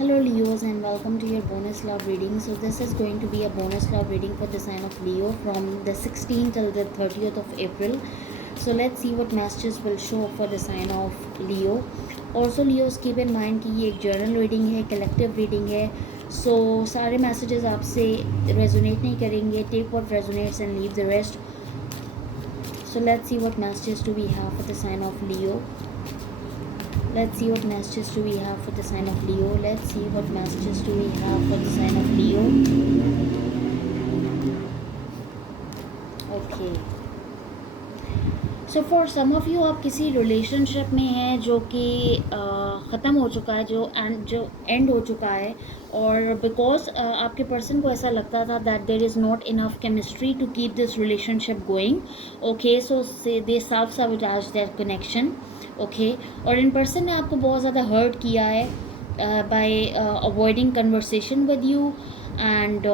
Hello Leos and welcome to your bonus love reading. So this is going to be a bonus love reading for the sign of Leo from the 16th till the 30th of April. So let's see what messages will show up for the sign of Leo. Also Leos, keep in mind कि ये एक journal reading है, collective reading है. So सारे messages आपसे resonate नहीं करेंगे. Take what resonates and leave the rest. So let's see what messages do we have for the sign of Leo. Let's see what messages do we have for the sign of Leo. Let's see what messages do we have for the sign of Leo. Okay. So for some of you आप किसी relationship में हैं जो कि ख़त्म हो चुका है, जो end हो चुका है, और because आपके person को ऐसा लगता था that there is not enough chemistry to keep this relationship going. Okay, so they self-sabotage their connection. Okay और इन पर्सन ने आपको बहुत ज़्यादा हर्ट किया है by avoiding conversation with you and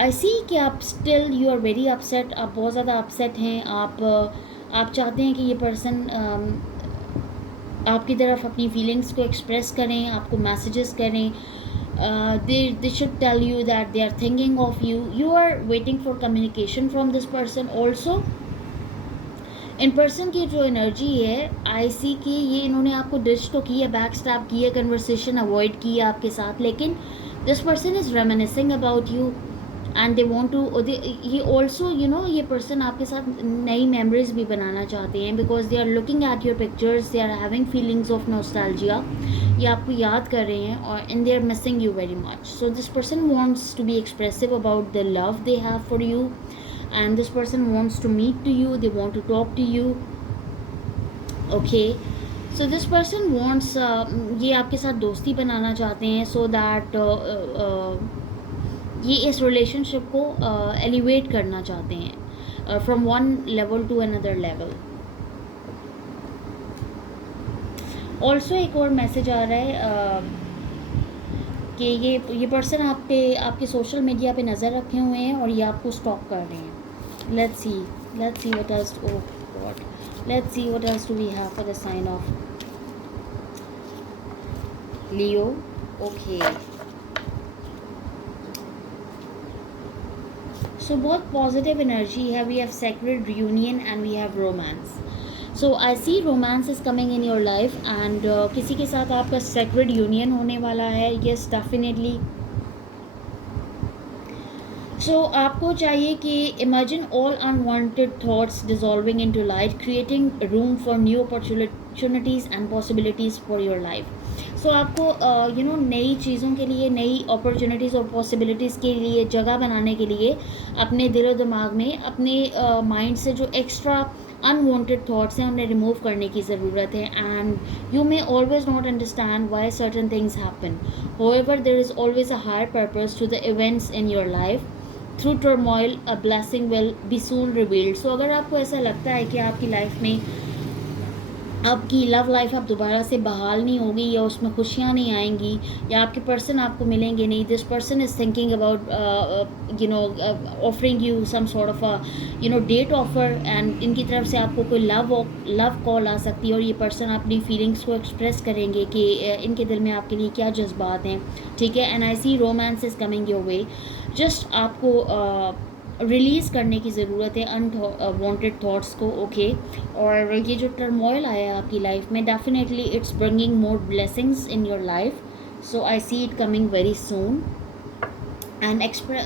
I see कि आप still you are very upset. आप बहुत ज़्यादा अपसेट हैं. आप चाहते हैं कि ये पर्सन आपकी तरफ अपनी फीलिंग्स को एक्सप्रेस करें, आपको मैसेजेस करें. They should tell you that they are thinking of you. You are waiting for communication from this person also. In person की जो एनर्जी है, आई सी कि ये इन्होंने आपको डिच तो की है, बैक स्टैप की है, कन्वर्सेशन अवॉइड की है आपके साथ, लेकिन this person is reminiscing about you and they want to ये ऑल्सो ये पर्सन आपके साथ नई मेमोरीज भी बनाना चाहते हैं because they are looking at your pictures, they are having feelings of nostalgia. ये आपको याद कर रहे हैं और and they are missing you very much. So this person wants to be expressive about the love they have for you. And this person wants to meet to you, they want to talk to you. Okay, so this person wants ये आपके साथ दोस्ती बनाना चाहते हैं so that ये इस relationship को elevate करना चाहते हैं from one level to another level. also एक और मैसेज आ रहा है कि ये पर्सन आपके सोशल मीडिया पे नज़र रखे हुए हैं और ये आपको स्टॉक कर रहे हैं. Let's see what else. Oh God, let's see what else do we have for the sign of Leo. Okay, so बहुत positive energy है. We have sacred reunion and we have romance. So I see romance is coming in your life and किसी के साथ आपका sacred union होने वाला है. Yes, definitely. So आपको चाहिए कि imagine all unwanted thoughts dissolving into light, creating room for new opportunities and possibilities for your life. So आपको नई चीज़ों के लिए, नई opportunities और possibilities के लिए जगह बनाने के लिए अपने दिलो दिमाग में, अपने mind से जो extra unwanted thoughts हैं उन्हें remove करने की ज़रूरत है. And you may always not understand why certain things happen. However, there is always a higher purpose to the events in your life. Through turmoil a blessing will be soon revealed. So अगर आपको ऐसा लगता है कि आपकी life में आपकी love life अब दोबारा से बहाल नहीं होगी या उसमें खुशियाँ नहीं आएंगी या आपके पर्सन आपको मिलेंगे नहीं, this person is thinking about offering you some sort of a date offer and इनकी तरफ से आपको कोई लव कॉल आ सकती है और ये पर्सन अपनी फीलिंग्स को एक्सप्रेस करेंगे कि इनके दिल में आपके लिए क्या जज्बात हैं. ठीक है, and I see romance is coming your way. Just आपको रिलीज़ करने की ज़रूरत है अनवांटेड थॉट्स को. ओके, और ये जो टर्मोइल आया है आपकी लाइफ में, definitely it's bringing more blessings in your life. So I see it coming very soon and expect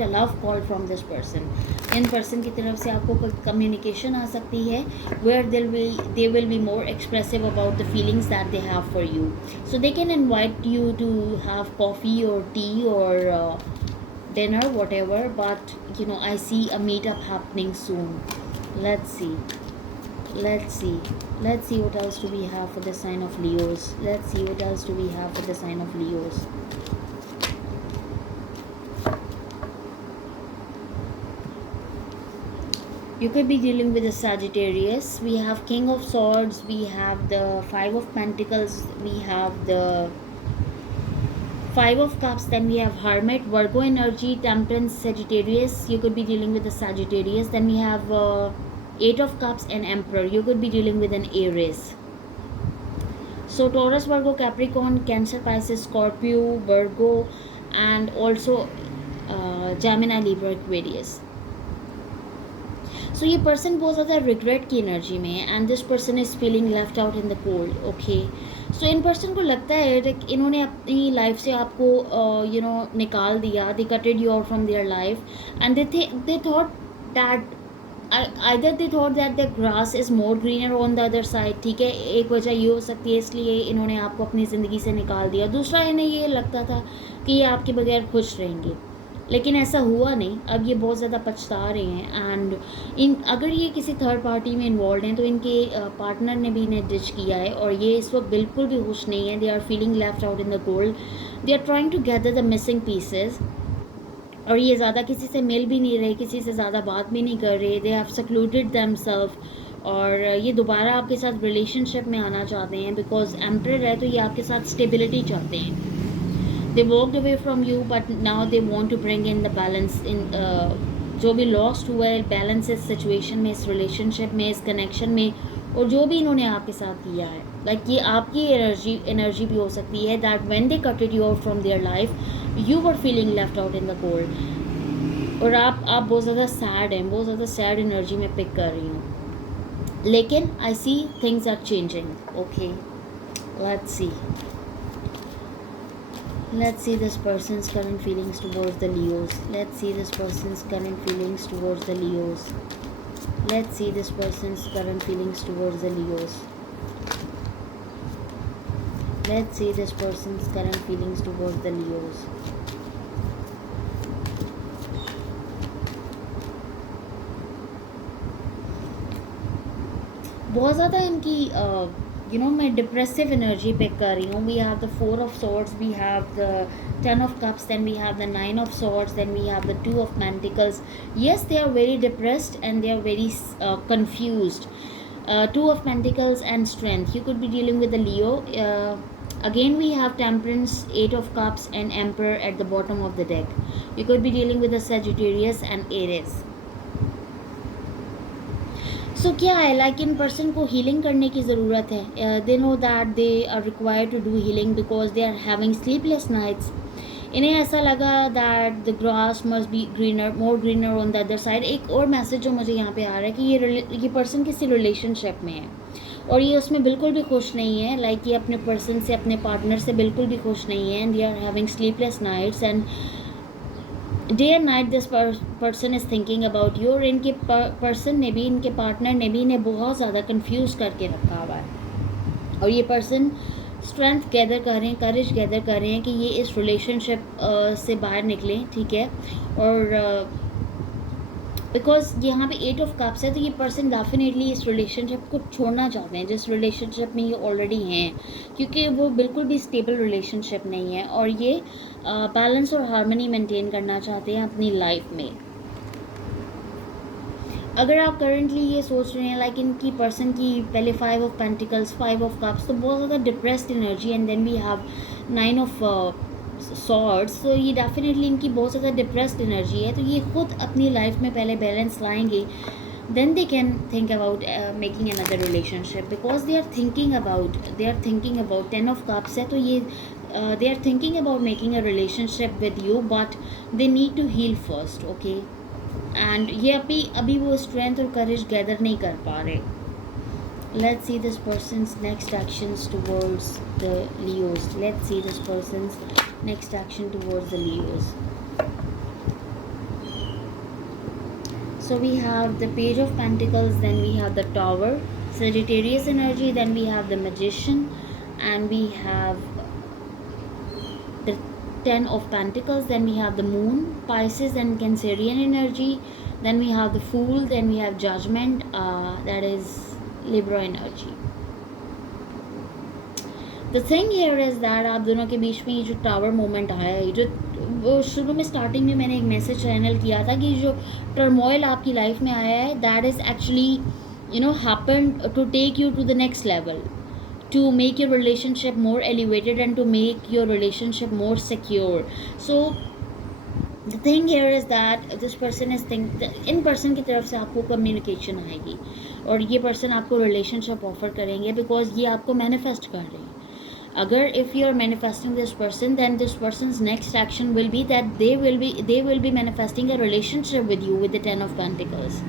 a love call from this person. इन पर्सन की तरफ से आपको कम्युनिकेशन आ सकती है where they will be more expressive about the feelings that they have for you. So they can invite you to have coffee और tea और dinner, whatever, but I see a meetup happening soon. Let's see what else do we have for the sign of Leos. Let's see what else do we have for the sign of Leos. You could be dealing with a Sagittarius. We have King of Swords, we have the Five of Pentacles, we have the Five of Cups, then we have Hermit, Virgo energy, Temperance, Sagittarius. You could be dealing with a Sagittarius. Then we have Eight of Cups and Emperor. You could be dealing with an Aries. So Taurus, Virgo, Capricorn, Cancer, Pisces, Scorpio, Virgo, and also Gemini, Libra, Aquarius. So ये पर्सन बहुत ज़्यादा रिग्रेट की एनर्जी में है and this person is feeling left out in the cold. Okay, so in person को लगता है कि इन्होंने अपनी लाइफ से आपको निकाल दिया. They cutted you out from their life and they thought that either they thought that the grass is more greener on the other side. ठीक है, एक वजह ये हो सकती है इसलिए इन्होंने आपको अपनी ज़िंदगी से निकाल दिया. दूसरा, इन्हें ये लगता था कि ये आपके बगैर खुश रहेंगे, लेकिन ऐसा हुआ नहीं. अब ये बहुत ज़्यादा पछता रहे हैं एंड अगर ये किसी थर्ड पार्टी में इन्वॉल्व हैं तो इनके पार्टनर ने भी इन्हें डिच किया है और ये इस वक्त बिल्कुल भी खुश नहीं है. They are feeling left out in the cold. They are trying to gather the missing pieces और ये ज़्यादा किसी से मिल भी नहीं रहे, किसी से ज़्यादा बात भी नहीं कर रहे. दे हैव सेक्लूडेड देमसेल्फ और ये दोबारा आपके साथ रिलेशनशिप में आना चाहते हैं बिकॉज एम्परर है तो ये आपके साथ स्टेबिलिटी चाहते हैं. They walked away from you but now they want to bring in the balance in जो भी लॉस्ट हुआ है बैलेंस इस सिचुएशन में, इस रिलेशनशिप में, इस कनेक्शन में और जो भी इन्होंने आपके साथ किया है. लाइक ये आपकी एनर्जी भी हो सकती है that when they cutted you out from their life you were feeling left out in the cold और आप बहुत ज़्यादा सैड हैं, बहुत ज़्यादा सैड एनर्जी में पिक कर रही हूँ. लेकिन I see things are changing. Okay, let's see this person's current feelings towards the Leos. Let's see this person's current feelings towards the Leos. Let's see this person's current feelings towards the Leos. Let's see this person's current feelings towards the Leos. बहुत ज़्यादा इनकी मैं depressive energy pick कर रही हूँ. We have the 4 of swords, we have the 10 of cups, then we have the 9 of swords, then we have the 2 of pentacles. Yes, they are very depressed and they are very confused. 2 of pentacles and strength. You could be dealing with the Leo. Again we have temperance, 8 of cups and emperor at the bottom of the deck. You could be dealing with the Sagittarius and Aries. So क्या है, like इन person को healing करने की ज़रूरत है. They know that they are required to do healing because they are having sleepless nights. इन्हें ऐसा लगा that the grass must be greener, more greener on the other side. एक और मैसेज जो मुझे यहाँ पे आ रहा है कि ये पर्सन किसी रिलेशनशिप में है और ये उसमें बिल्कुल भी खुश नहीं है. लाइक ये अपने पर्सन से, अपने पार्टनर से बिल्कुल भी खुश नहीं है. And they are having sleepless nights and day and night this person is thinking about you. और इनके पर्सन ने भी, इनके पार्टनर ने भी इन्हें बहुत ज़्यादा कंफ्यूज करके रखा हुआ है और ये पर्सन स्ट्रेंथ गैदर कर रहे हैं, करेज गैदर कर रहे हैं कि ये इस रिलेशनशिप से बाहर निकलें. ठीक है, और बिकॉज यहाँ पे 8 of cups है तो ये पर्सन डेफिनेटली इस रिलेशनशिप को छोड़ना चाहते हैं जिस रिलेशनशिप में ये ऑलरेडी हैं, क्योंकि वो बिल्कुल भी स्टेबल रिलेशनशिप नहीं है और ये बैलेंस और हार्मनी मेंटेन करना चाहते हैं अपनी लाइफ में. अगर आप करंटली ये सोच रहे हैं लाइक इनकी पर्सन की पहले 5 of pentacles, 5 of cups तो बहुत ज़्यादा depressed energy and then we have 9 of swords. तो ये डेफिनेटली इनकी बहुत ज़्यादा डिप्रेस्ड एनर्जी है. तो ये खुद अपनी लाइफ में पहले बैलेंस लाएंगे, then they can think about making another relationship because they are thinking about 10 of cups है तो ये they are thinking about making a relationship with you but they need to heal first. okay, and ये अभी वो strength और courage gather नहीं कर पा रहे. Let's see this person's next actions towards the Leos. Let's see this person's next action towards the Leos. So we have the Page of Pentacles, then we have the Tower, Sagittarius energy, then we have the Magician, and we have the 10 of Pentacles, then we have the Moon, Pisces and Cancerian energy, then we have the Fool, then we have Judgment, that is Libra energy. The thing here is that आप दोनों के बीच में ये जो tower moment आया है, जो वो शुरू में स्टार्टिंग में मैंने एक मैसेज चैनल किया था कि जो टर्मोइल आपकी लाइफ में आया है that is actually happen to take you to the next level, to make your relationship more elevated and to make your relationship more secure. So the thing here is that this person is इन person की तरफ से आपको communication आएगी और ये person आपको relationship offer करेंगे because ये आपको manifest कर रहे हैं. अगर if you are manifesting this person, then this person's next action will be that they will be manifesting a relationship with you with the 10 of Pentacles.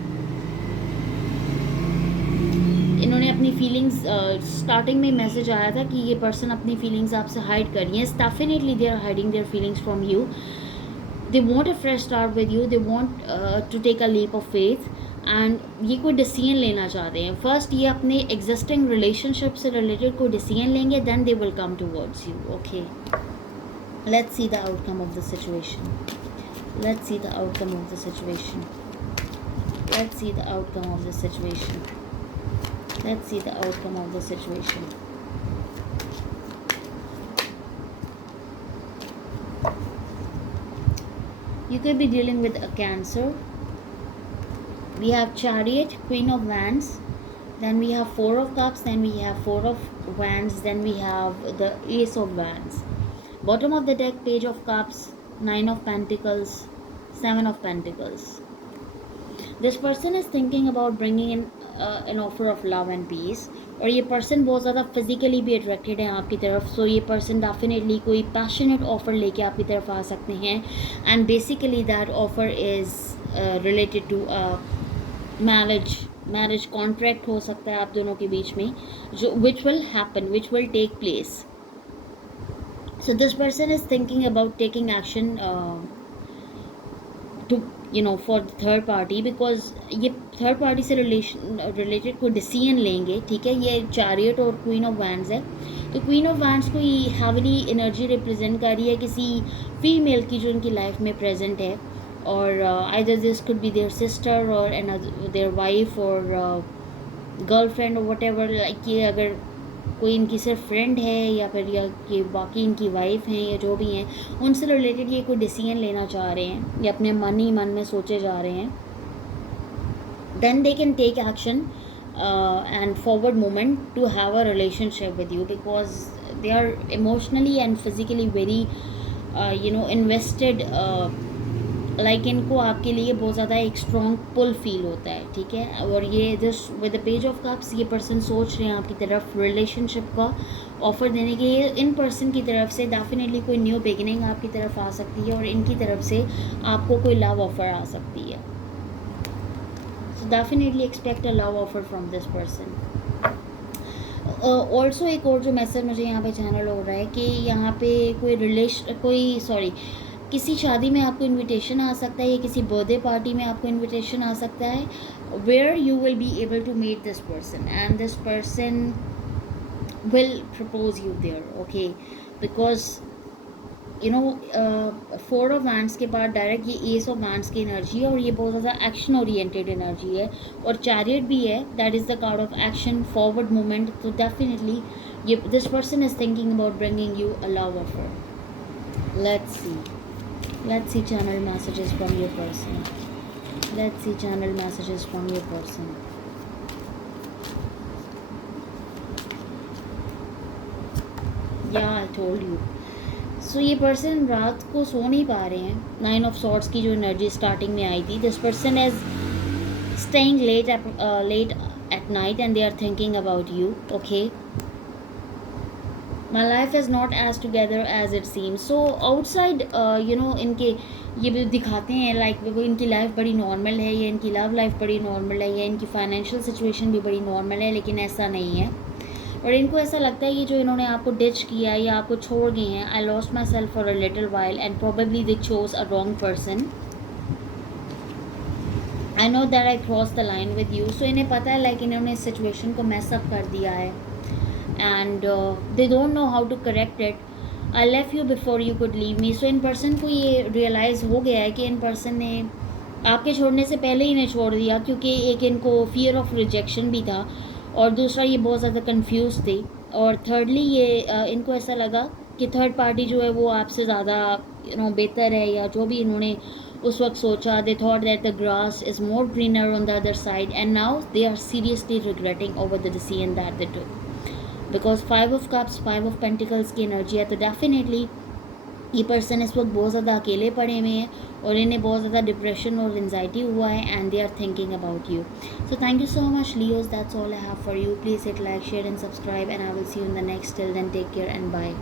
इन्होंने अपनी फीलिंग्स स्टार्टिंग में मैसेज आया था कि ये पर्सन अपनी फीलिंग्स आपसे हाइड कर रही हैं. Definitely they are hiding their feelings from you. They want a fresh start with you. They want to take a leap of faith and ये कोई डिसीजन लेना चाहते हैं. फर्स्ट ये अपने एग्जिस्टिंग रिलेशनशिप से रिलेटेड कोई डिसीजन लेंगे, then they will come towards you. Okay, let's see the outcome of the situation. Let's see the outcome of the situation. Let's see the outcome of the situation. Let's see the outcome of the situation. You could be dealing with a Cancer. We have Chariot, Queen of Wands. Then we have Four of Cups. Then we have Four of Wands. Then we have the Ace of Wands. Bottom of the deck, Page of Cups, Nine of Pentacles, Seven of Pentacles. This person is thinking about bringing in an offer of love and peace. और ये पर्सन बहुत ज़्यादा फिजिकली भी अट्रैक्टेड है आपकी तरफ. So ये person definitely कोई पैशनेट ऑफर लेके आपकी तरफ आ सकते हैं. And basically that offer is related to marriage contract हो सकता है आप दोनों के बीच में, जो which will happen, which will take place. So this person is thinking about taking action to for third party, because ये थर्ड पार्टी से रिलेटेड कोई डिसीजन लेंगे. ठीक है, ये चैरियट और क्वीन ऑफ वैंड्स है. तो क्वीन ऑफ वैंड्स को ये हैवली एनर्जी रिप्रेजेंट कर रही है किसी फीमेल की जो उनकी लाइफ में प्रेजेंट है. और either this could be their sister और देयर वाइफ और गर्लफ्रेंड और वट एवर. लाइक ये अगर कोई इनकी सिर्फ फ्रेंड है या फिर या कि बाकी इनकी वाइफ हैं या जो भी हैं, उनसे रिलेटेड ये कोई डिसीजन लेना चाह रहे हैं या अपने मन ही मन में सोचे जा रहे हैं. Then they can take action and forward moment to have a relationship with you, because they are emotionally and physically very invested. Like इनको आपके लिए बहुत ज़्यादा एक स्ट्रॉन्ग पुल फील होता है. ठीक है, और ये just with the page of cups ये पर्सन सोच रहे हैं आपकी तरफ रिलेशनशिप का ऑफ़र देने के. इन पर्सन की तरफ से डेफिनेटली कोई न्यू बिगिनिंग आपकी तरफ आ सकती है और इनकी तरफ से आपको कोई लव ऑफ़र आ सकती है. So definitely expect a love offer from this person. Also एक और जो मैसेज मुझे यहाँ पे चैनल हो रहा है कि यहाँ पे किसी शादी में आपको इनविटेशन आ सकता है या किसी बर्थडे पार्टी में आपको इनविटेशन आ सकता है, where you will be able to meet this person and this person will propose you there. Okay, because four of wands के बाद डायरेक्ट ये एस ऑफ वैंड्स की एनर्जी है और ये बहुत ज़्यादा एक्शन ओरिएंटेड एनर्जी है. और चैरियट भी है, that is the card of action, forward movement. तो डेफिनेटली ये this person is thinking about bringing you a love offer. Let's see channel messages from your person. Let's see channel messages from your person. Yeah, I told you. So ये पर्सन रात को सो नहीं पा रहे हैं. 9 of Swords की जो energy starting में आई थी, this person is staying late at night and they are thinking about you. Okay, my life is not as together as it seems. So outside इनके ये भी दिखाते हैं लाइक इनकी लाइफ बड़ी नॉर्मल है या इनकी लव लाइफ बड़ी नॉर्मल है या इनकी फाइनेंशियल सिचुएशन भी बड़ी नॉर्मल है, लेकिन ऐसा नहीं है. और इनको ऐसा लगता है कि जो इन्होंने आपको डिच किया या आपको छोड़ गए हैं, I lost myself for a little while and probably they chose a wrong person. I know that I cross the line with you. So इन्हें पता है लाइक इन्होंने इस सिचुएशन को मैसअप कर दिया है and they don't know how to correct it. I left you before you could leave me. So in person को ये रियलाइज़ हो गया है कि इन पर्सन ने आपके छोड़ने से पहले ही इन्हें छोड़ दिया, क्योंकि एक इनको फियर ऑफ रिजेक्शन भी था और दूसरा ये बहुत ज़्यादा कंफ्यूज थे. और थर्डली ये इनको ऐसा लगा कि थर्ड पार्टी जो है वो आपसे ज़्यादा बेहतर है या जो भी इन्होंने उस वक्त सोचा. They thought that the grass is more greener on the other side and now they are seriously regretting over the decision that they took. Because 5 of Cups, 5 of Pentacles की एनर्जी है. तो डेफिनेटली ये पर्सन इस वक्त बहुत ज़्यादा अकेले पड़े हुए हैं और इन्हें बहुत ज़्यादा डिप्रेशन और एनजाइटी हुआ है, and they are thinking about you. So thank you so much Leos, that's all I have for you. Please hit like, share and subscribe, and I will see you in the next. Till then take care and bye.